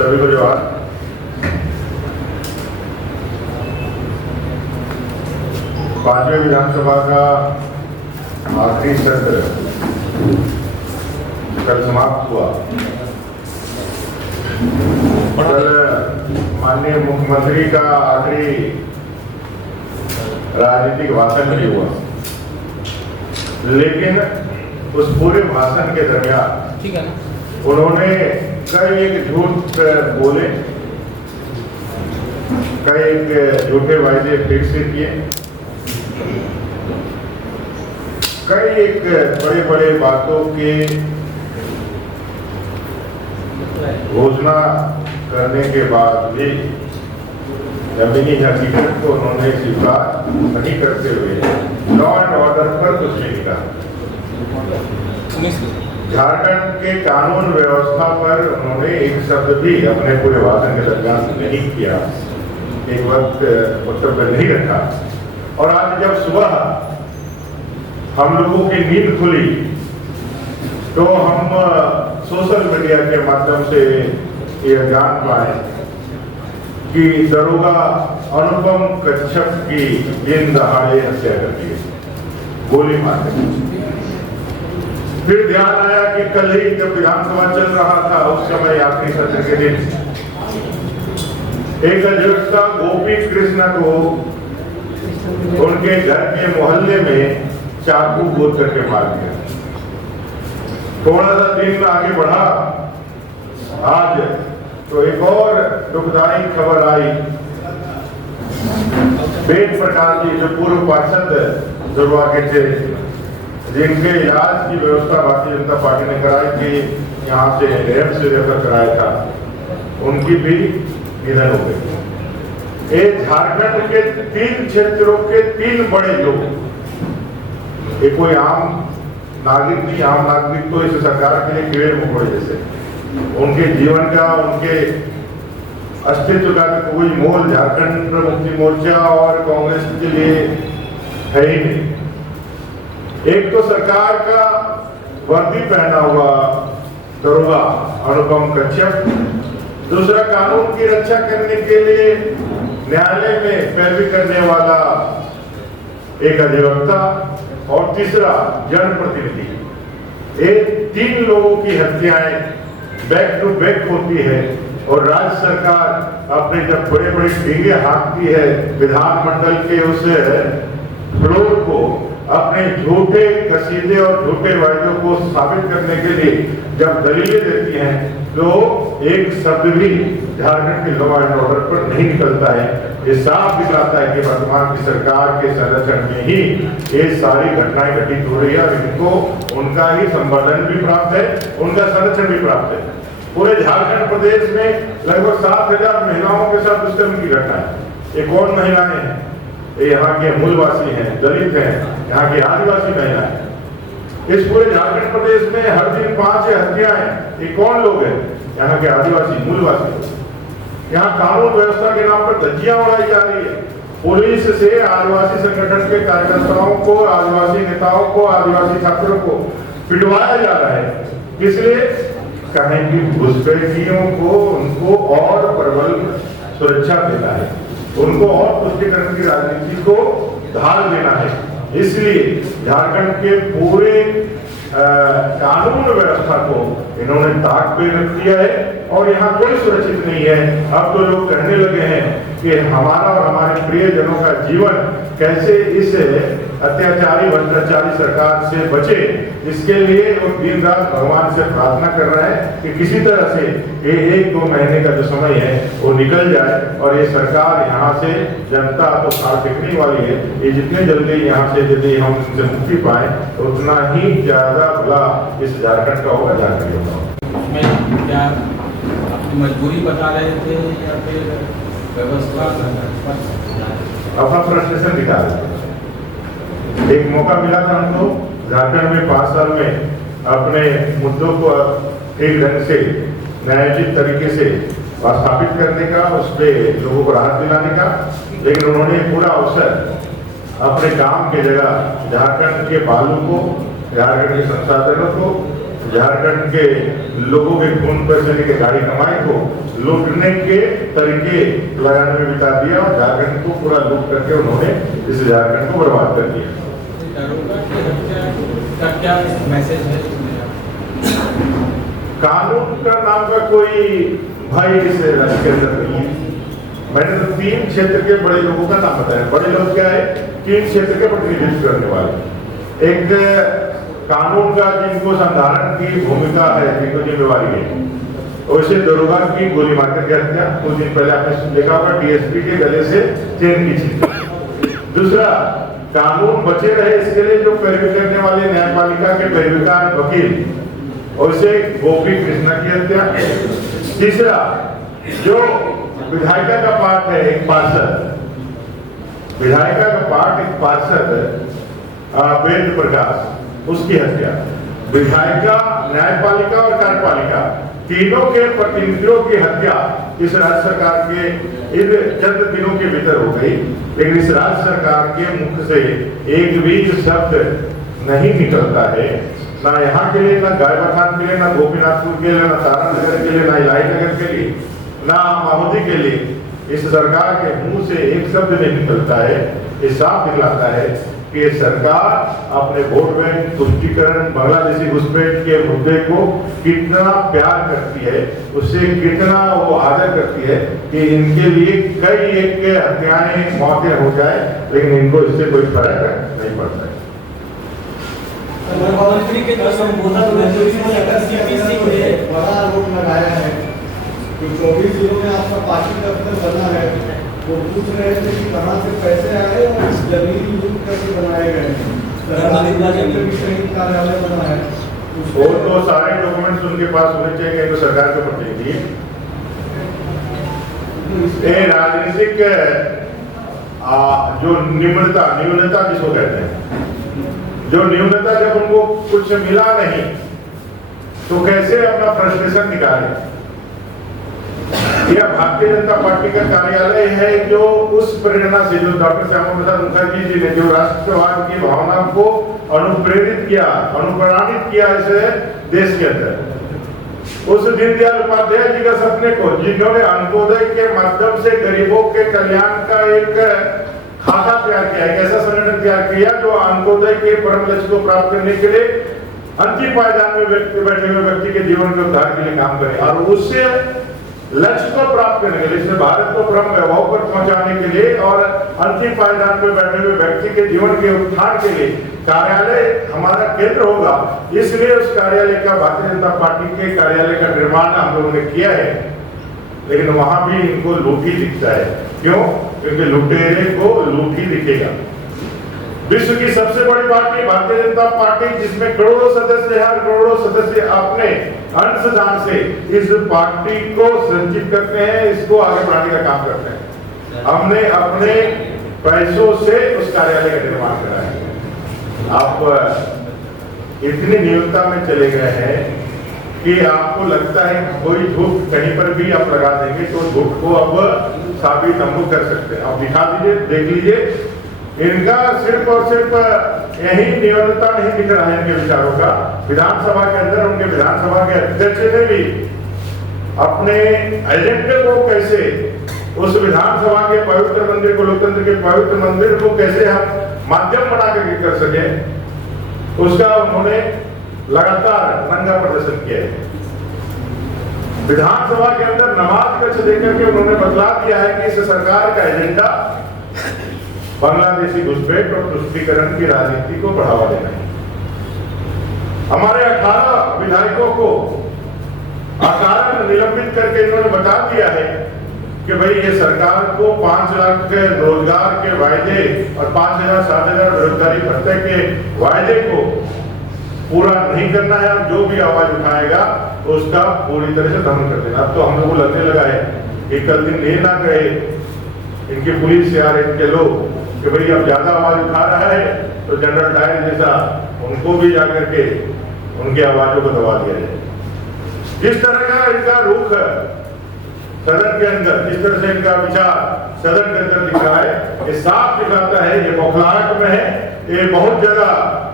सभी को जवाब। पांचवें विधानसभा का आखिरी सत्र कल समाप्त हुआ। कल माननीय मुख्यमंत्री का आखिरी राजनीतिक भाषण भी हुआ, लेकिन उस पूरे भाषण के दरमियान उन्होंने कई एक झूठ बोले, कई एक झूठे वायदे फिर से किए, कई एक बड़े बड़े बातों के घोषणा करने के बाद भी जमीनी हकीकत को उन्होंने स्वीकार नहीं करते हुए लॉ एंड ऑर्डर पर कुछ नहीं कहा। झारखंड के कानून व्यवस्था पर उन्होंने एक शब्द भी अपने पूरे भाषण के दरमियान नहीं किया, एक वक्त वक्तव्य नहीं रखा। और आज जब सुबह हम लोगों की नींद खुली तो हम सोशल मीडिया के माध्यम से यह जान पाए कि दरोगा अनुपम कच्छप की दिन दहाड़े हत्या कर दी, गोली मार दी। फिर ध्यान आया कि कल ही जब विधानसभा चल रहा था उस समय आखिरी सत्र के दिन एक अधिवक्ता गोपी कृष्ण को उनके घर के मोहल्ले में चाकू गोद करके मार दिया। थोड़ा सा दिन आगे बढ़ा, आज तो एक और दुखदायी खबर आई। वेद प्रकाश जी जो पूर्व पार्षद दुर्भाग्य थे, जिनके इलाज की व्यवस्था भारतीय जनता पार्टी ने कराई थी, यहाँ से एम्स से रेफर कराया था, उनकी भी निधन हो गई। ये झारखंड के 3 क्षेत्रों के 3 बड़े लोग, ये कोई आम नागरिक नहीं, आम नागरिक तो इस सरकार के लिए कीड़े मकोड़े जैसे, उनके जीवन का, उनके अस्तित्व का कोई मोल झारखंड मुक्ति मोर्चा और कांग्रेस के लिए है ही नहीं। एक तो सरकार का वर्दी पहना हुआ दरोगा अनुपम कच्छप, दूसरा कानून की रक्षा करने के लिए न्यायालय में पैरवी करने वाला एक अधिवक्ता, और तीसरा जनप्रतिनिधि। ये 3 लोगों की हत्याएं बैक टू बैक होती है और राज्य सरकार अपने जब बड़े बड़े डींगे हाँकती है विधानमंडल के उस फ्लोर को अपने झूठे कसीदे और झूठे वायदों को साबित करने के लिए जब दलीलें देती हैं, तो एक शब्द भी झारखंड के लॉ एंड ऑर्डर पर नहीं निकलता है। ये साफ दिखाता है कि वर्तमान की सरकार के संरक्षण में ही ये सारी घटनाएं घटित हो रही है और इनको उनका ही संवर्धन भी प्राप्त है, उनका संरक्षण भी प्राप्त है। पूरे झारखंड प्रदेश में लगभग 7,000 महिलाओं के साथ दुष्कर्म की घटना है। ये कौन महिलाएं हैं? ये यहाँ के मूलवासी हैं, दलित हैं, यहाँ की आदिवासी महिलाएं। इस पूरे झारखंड प्रदेश में हर दिन 5 हत्याएं, ये कौन लोग हैं? यहाँ के आदिवासी मूलवासी। यहाँ कानून व्यवस्था के नाम पर धज्जियां उड़ाई जा रही है। पुलिस से आदिवासी संगठन के कार्यकर्ताओं को, आदिवासी नेताओं को, आदिवासी छात्रों को पिटवाया जा रहा है। इसलिए कहें कि घुसपैठियों को उनको और प्रबल सुरक्षा देना है, उनको और पुष्टिकरण की राजनीति को ढाल देना है। इसलिए झारखंड के पूरे कानून व्यवस्था को इन्होंने ताक पे रख दिया है और यहाँ कोई सुरक्षित नहीं है। अब तो लोग कहने लगे हैं कि हमारा और हमारे प्रियजनों का जीवन कैसे इस अत्याचारी भ्रष्टाचारी सरकार से बचे, इसके लिए वो दिन रात भगवान से प्रार्थना कर रहे हैं कि किसी तरह से ये 1-2 महीने का जो समय है वो निकल जाए और ये सरकार यहाँ से जनता तो खाल फेंकने वाली है। ये जितने जल्दी यहाँ से यदि हम इनसे मुक्ति पाए तो उतना ही ज्यादा भला इस झारखंड का होगा, झारखंड का। क्या अपनी मजबूरी बता रहे थे या फिर व्यवस्था अपना फ्रस्ट्रेशन दिखा रहे थे। एक मौका मिला था हमको झारखंड में 5 साल में अपने मुद्दों को एक ढंग से न्यायोचित तरीके से स्थापित करने का, उस पर लोगों को राहत दिलाने का, लेकिन उन्होंने पूरा अवसर अपने काम की जगह झारखंड के बालू को, झारखंड के संसाधनों को झारखंड के लोगों के खून पैसे लेके गाड़ी कमाई को लूटने के तरीके लगाने में बिता दिया और झारखंड को पूरा लूट करके उन्होंने इस झारखंड को बर्बाद कर दिया। दरोगा की हत्या का क्या मैसेज है इसमें? कानून का नाम का कोई भाई इस राज्य के अंदर नहीं है। मैंने तो 3 क्षेत्र के बड़े लोगों का नाम बताया। बड़े लोग क्या है? 3 क्षेत्र के प्रतिनिधित्व करने वाले। एक कानून का जिनको संधारण की भूमिका है, जिनको जिम्मेवारी है, वैसे दरोगा की गोली मारकर के हत्या। कुछ दिन पहले आपने देखा होगा डीएसपी के गले से चेन खींची। दूसरा, कानून बचे रहे इसके लिए जो पैरवी करने वाले न्यायपालिका के पैरवीकार वकील, वैसे गोपी कृष्णा की हत्या। तीसरा, जो विधायिका का पार्ट है, एक पार्षद, विधायिका का पार्ट एक पार्षद वेद प्रकाश, उसकी हत्या। विधायिका, न्यायपालिका और कार्यपालिका तीनों के प्रतिनिधियों की हत्या इस राज्य सरकार के इन चंद दिनों के भीतर हो गई। लेकिन इस राज्य सरकार के मुख से एक भी शब्द नहीं निकलता है, ना यहाँ के लिए, ना गायबखान के लिए, ना गोपीनाथपुर के लिए, ना तारानगर के लिए, ना इलाही नगर के लिए, ना माहौदी के लिए। इस सरकार के मुंह से एक शब्द नहीं निकलता है। ये साफ दिखलाता है कि ये सरकार अपने वोट बैंक तुष्टीकरण, बांग्लादेशी घुसपैठ के मुद्दे को कितना प्यार करती है, उससे कितना वो आदर करती है कि इनके लिए कई एक के हत्याएं, मौतें हो जाए, लेकिन इनको इससे कोई फर्क नहीं पड़ता है। मुख्यमंत्री के जो संबोधन में जो इसमें अगर सीपीसी में बड़ा आरोप लगाया है कि 24 जिलों में आपका पार्टी दफ्तर बना है, वो पूछ रहे थे कि कहाँ से पैसे आए और इस जमीन लूट करके बनाए गए हैं। कार्यालय बना है, वो तो सारे डॉक्यूमेंट्स उनके पास होने चाहिए, तो सरकार के प्रतिनिधि है। ये राजनीतिक जो न्यूनता जिसको कहते हैं, जो न्यूनता, जब उनको कुछ मिला नहीं तो कैसे अपना फ्रस्ट्रेशन निकाले। यह भारतीय जनता पार्टी का कार्यालय है जो उस प्रेरणा से, जो डॉक्टर श्यामा प्रसाद मुखर्जी जी ने जो राष्ट्रवाद की भावना को अनुप्रेरित किया, अनुप्राणित किया इस देश के अंदर, उस दीनदयाल उपाध्याय जी का सपने को, जिन्होंने अंत्योदय के माध्यम से गरीबों के कल्याण का एक खाता तैयार किया, एक ऐसा संगठन तैयार किया जो अंत्योदय के परम लक्ष्य को प्राप्त करने के लिए अंतिम पायदान में बैठे हुए व्यक्ति के जीवन के उद्धार के लिए काम करे, और उससे लक्ष्य को प्राप्त करने के लिए, भारत को परम वैभव पर पहुंचाने के लिए और अंतिम पायदान पर बैठे हुए व्यक्ति के जीवन के उत्थान के लिए कार्यालय हमारा केंद्र होगा। इसलिए उस कार्यालय का, भारतीय जनता पार्टी के कार्यालय का निर्माण हम लोगों ने किया है। लेकिन वहां भी इनको लूट ही दिखता है। क्यों? क्योंकि लुटेरे को लूट ही दिखेगा। विश्व की सबसे बड़ी पार्टी भारतीय जनता पार्टी, जिसमें करोड़ों सदस्य हैं, करोड़ों सदस्य अपने अंशदान से इस पार्टी को संचित करते हैं, इसको आगे बढ़ाने का काम करते हैं। हमने अपने पैसों से उस कार्यालय का निर्माण करा है। आप इतनी न्यूनता में चले गए हैं कि आपको लगता है कोई झूठ कहीं पर भी आप लगा देंगे तो झूठ को अब साबित हम लोग कर सकते हैं। आप दिखा दीजिए, देख लीजिए, इनका सिर्फ और सिर्फ यही न्यूनता नहीं दिख रहा है इनके विचारों का। विधानसभा के अंदर उनके विधानसभा के अध्यक्ष ने भी अपने एजेंडे को कैसे, उस विधानसभा के पवित्र मंदिर को, लोकतंत्र के पवित्र मंदिर को कैसे हम माध्यम बना करके कर सके, उसका उन्होंने लगातार नंगा प्रदर्शन किया है। विधानसभा के अंदर नमाज कक्ष देकर के उन्होंने बतला दिया है कि इस सरकार का एजेंडा बांग्लादेशी घुसपैठ और तुष्टीकरण की राजनीति को बढ़ावा देना है। हमारे 18 विधायकों को अकारण निलंबित करके इन्होंने बता दिया है कि भाई ये सरकार को 5 लाख के रोजगार के वायदे और 5,000-7,000 बेरोजगारी भत्ते के वायदे को पूरा नहीं करना है। और जो भी आवाज उठाएगा उसका पूरी तरह से दमन कर देना। अब तो हम लोग को लगने लगा है कि कल दिन ये ना कहे इनकी पुलिस या इनके लोग कि भाई अब ज्यादा आवाज उठा रहा है तो जनरल डायर जैसा उनको भी जाकर के उनकी आवाजों को दबा दिया जाए। जिस तरह का इनका रुख सदन के अंदर, जिस तरह से इनका विचार सदन के अंदर दिख रहा है, ये साफ दिखाता है ये बौखलाहट में है, ये बहुत ज्यादा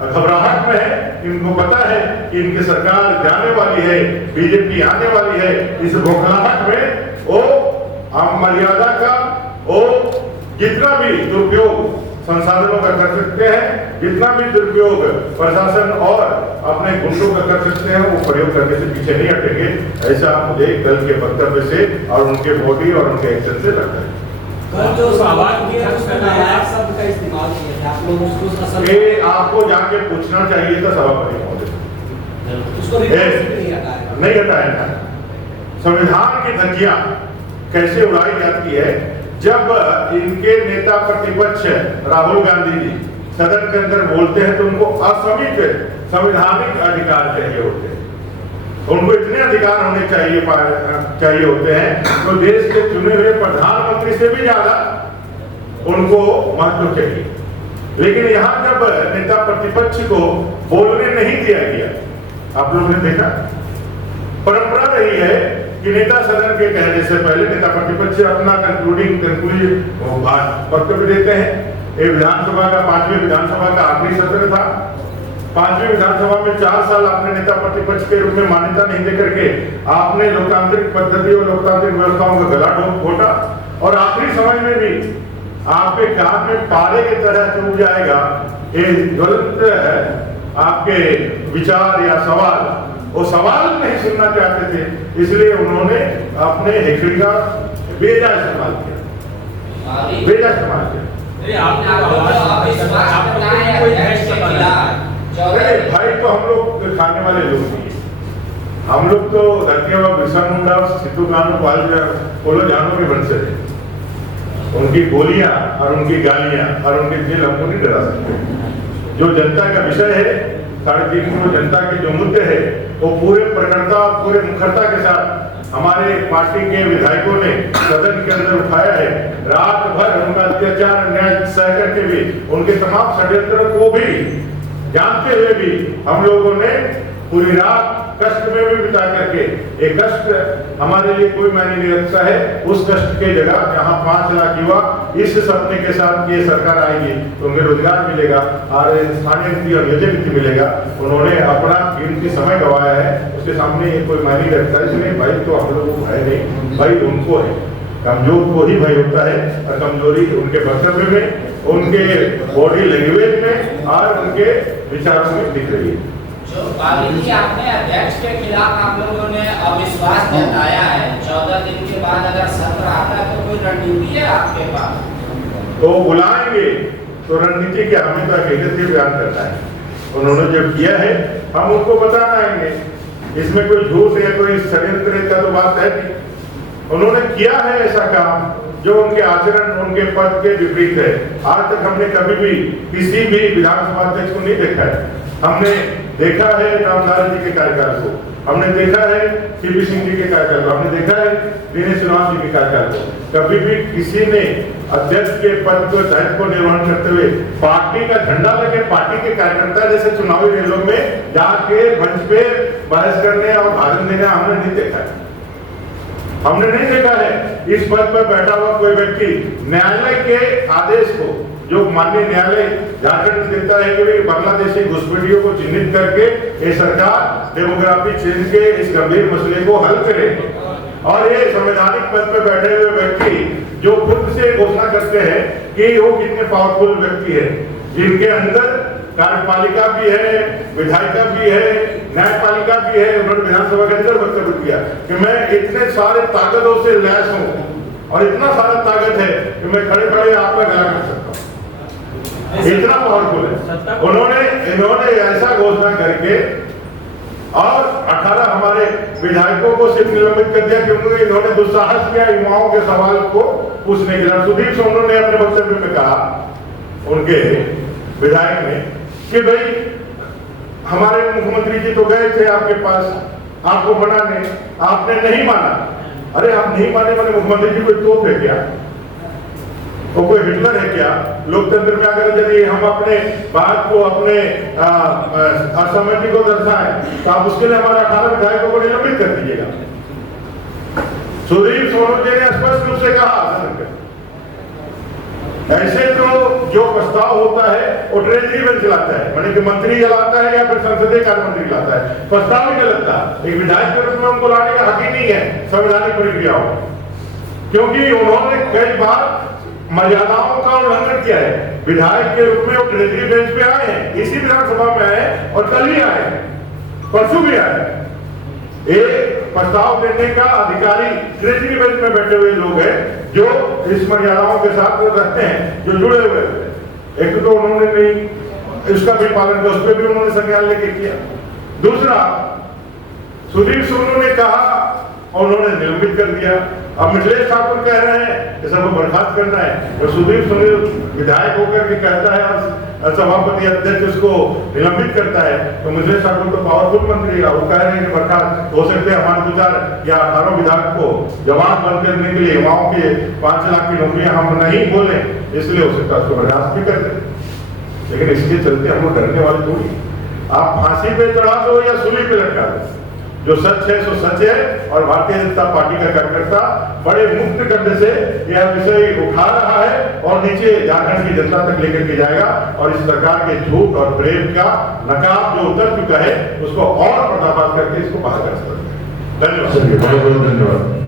घबराहट में है। इनको पता है कि इनकी सरकार जाने वाली है, बीजेपी आने वाली है। इस बौखलाहट में वो हम मर्यादा का वो जितना भी दुरुपयोग संसाधनों का कर सकते हैं, जितना भी दुरुपयोग प्रशासन और अपने गुंडों का कर सकते हैं, वो प्रयोग करने से पीछे नहीं हटेंगे। ऐसा मुझे कल के वक्तव्य से और उनके बॉडी और उनके एक्शन से लगता है। कल जो सवाल किया उसमें नालायक शब्द का इस्तेमाल किया था, आप लोग उसको असर ये आपको जाके पूछना चाहिए था सभापति महोदय। उसको नहीं हटाया। संविधान की धज्जियां कैसे उड़ाई जाती है जब इनके नेता प्रतिपक्ष राहुल गांधी जी सदन के अंदर बोलते हैं तो उनको असमित संवैधानिक अधिकार चाहिए होते हैं। उनको इतने अधिकार होने चाहिए होते हैं तो देश के चुने हुए प्रधानमंत्री से भी ज्यादा उनको महत्व चाहिए। लेकिन यहाँ जब नेता प्रतिपक्ष को बोलने नहीं दिया गया, आप लोगों ने देखा परंपरा रही है कि नेता सदन के कहने से पहले नेता प्रतिपक्ष अपना कंक्लूडिंग वक्तव्य देते हैं। ये विधानसभा का 5वीं विधानसभा का आखिरी सत्र था। 5वीं विधानसभा में 4 साल आपने नेता प्रतिपक्ष के रूप में मान्यता नहीं देकर के आपने लोकतांत्रिक पद्धति और लोकतांत्रिक व्यवस्थाओं का गला घोटा और आखिरी समय में भी आपके कान में पारे की तरह चुभ जाएगा ये ज्वलंत आपके विचार या सवाल, वो सवाल नहीं सुनना चाहते थे, इसलिए उन्होंने अपने हेकड़ी का बेजा इस्तेमाल किया। भाई तो हम लोग खाने वाले लोग नहीं है। हम लोग तो धरती में बिरसा मुंडा और सिद्धू कानू पोलो जानों के वंशज हैं। उनकी गोलियां और उनकी गालियां और उनके जेल हमको नहीं डरा सकते। जो जनता का विषय है, 3.5 करोड़ जनता के जो मुद्दे है वो पूरे प्रखरता पूरे मुखरता के साथ हमारे पार्टी के विधायकों ने सदन के अंदर उठाया है। रात भर उनका अत्याचार अन्याय सह करके भी उनके तमाम षड्यंत्र को भी जानते हुए भी हम लोगों ने पूरी रात कष्ट में भी बिता करके, एक कष्ट हमारे लिए कोई मायने नहीं रखता है। उस कष्ट के जगह जहां 5 लाख युवा इस सपने के साथ ये सरकार आएगी तो उन्हें रोजगार मिलेगा और स्थानीय नीति और नियोजन नीति मिलेगा। उन्होंने अपना कीमती समय गंवाया है, उसके सामने ये कोई मायने नहीं रखता। इसलिए भाई तो हम लोगों को भय नहीं, भाई उनको है। कमजोर को ही भय होता है और कमजोरी उनके वक्तव्य में, उनके बॉडी लैंग्वेज में और उनके विचारों में दिख रही है। जो पार्टी आपने अध्यक्ष के खिलाफ आप लोगों ने अविश्वास जताया है, 14 दिन के बाद अगर सत्र आता है तो कोई रणनीति है आपके पास? तो बुलाएंगे तो रणनीति क्या, हमें तो अकेले से बयान करना है। उन्होंने जब किया है हम उनको बताना आएंगे। इसमें कोई झूठ या कोई षड्यंत्र का तो बात है नहीं। उन्होंने किया है ऐसा काम जो उनके आचरण उनके पद के विपरीत है। आज तक हमने कभी भी किसी भी विधानसभा अध्यक्ष को नहीं देखा है। हमने देखा है रामधारी जी के कार्यकाल को, हमने देखा है सीपी सिंह जी के कार्यकाल को, हमने देखा है दिनेश श्रीवास्तव जी के कार्यकाल को। कभी भी किसी ने अध्यक्ष के पद को दायित्व को निर्वहन करते हुए पार्टी का झंडा लेके पार्टी के कार्यकर्ता जैसे चुनावी रैलियों में जाके मंच पे बहस करने और भाषण देने हमने नहीं देखा है। हमने नहीं देखा है इस पद पर बैठा हुआ कोई व्यक्ति न्यायालय के आदेश को, जो माननीय न्यायालय झारखंड देता है कि बांग्लादेशी घुसपैठियों को चिन्हित करके ये सरकार डेमोग्राफी चेंज के इस गंभीर मसले को हल करे। और ये संवैधानिक पद पर बैठे हुए व्यक्ति जो खुद से घोषणा करते हैं कि वो कितने पावरफुल व्यक्ति है, जिनके अंदर कार्यपालिका भी है, विधायिका भी है, न्यायपालिका भी है। उन्होंने विधानसभा के अंदर वक्तव्य दिया कि मैं इतने सारे ताकतों से लैस हूं और इतना सारा ताकत है कि मैं खड़े खड़े आपका गला कर सकता हूं। इतना पावरफुल है। इन्होंने ऐसा घोषणा करके और 18 हमारे विधायकों को सिर्फ निलंबित कर दिया क्योंकि इन्होंने दुस्साहस किया युवाओं के सवाल को पूछने के लिए। सुधीर सोनू ने अपने वक्तव्य में कहा, उनके विधायक ने, कि भाई हमारे मुख्यमंत्री जी तो गए थे आपके पास आपको मनाने, आपने नहीं माना। अरे आप नहीं माने मैंने मुख्यमंत्री जी कोई तोप है क्या? वो कोई हिटलर है क्या? लोकतंत्र में अगर यदि हम अपने बात को अपने असहमति को दर्शाएं तो आप उसके लिए हमारे 18 विधायकों को निलंबित कर दीजिएगा। सुधीर सोनू जी ने स्पष्ट रूप से कहा ऐसे तो जो प्रस्ताव होता है वो ट्रेजरी में चलाता है, माने कि मंत्री चलाता है या फिर संसदीय कार्य मंत्री लाता है, प्रस्ताव ही चलता है। एक विधायक के रूप में उनको लाने का हक ही नहीं है संवैधानिक प्रक्रियाओं में, क्योंकि उन्होंने कई बार मर्यादाओं का उल्लंघन किया है। विधायक के रूप में वो ट्रेजरी बेंच पे आए हैं, इसी विधानसभा में आए और कल ही आए, परसों भी आए। एक प्रस्ताव देने का अधिकारी ट्रेजरी बेंच में बैठे हुए लोग हैं जो इस मर्यादाओं के साथ रहते हैं, जो जुड़े हुए हैं। एक तो उन्होंने नहीं इसका भी पालन किया, उस पर भी उन्होंने संज्ञान लेके किया। दूसरा, सुधीर सोनू ने कहा और उन्होंने निलंबित कर दिया। अब मिथिलेश ठाकुर कह रहे हैं कि सबको बर्खास्त करना है, और सुधीर सोनू विधायक होकर के कहता है और सभापति अध्यक्ष उसको निलंबित करता है, तो मिथिलेश ठाकुर तो पावरफुल मंत्री है, वो कह रहे हैं कि बर्खास्त हो सकते हैं। हमारे 2000 या 18 विधायक को जवान बंद करने के लिए युवाओं के 5 लाख की नौकरियां हम नहीं बोले, इसलिए हो सकता है उसको बर्खास्त भी कर दे। लेकिन इसके चलते हम लोग डरने वाले थोड़ी। आप फांसी पे चढ़ा दो या सूली पे लटका दो, जो सच है सो सच है। और भारतीय जनता पार्टी का कार्यकर्ता बड़े मुक्त कंधे से यह विषय उठा रहा है और नीचे झारखंड की जनता तक लेकर के जाएगा, और इस सरकार के झूठ और प्रेम का नकाब जो उतर चुका है उसको और पर्दाफाश करके इसको बाहर कर सकते हैं। धन्यवाद। बहुत बहुत धन्यवाद।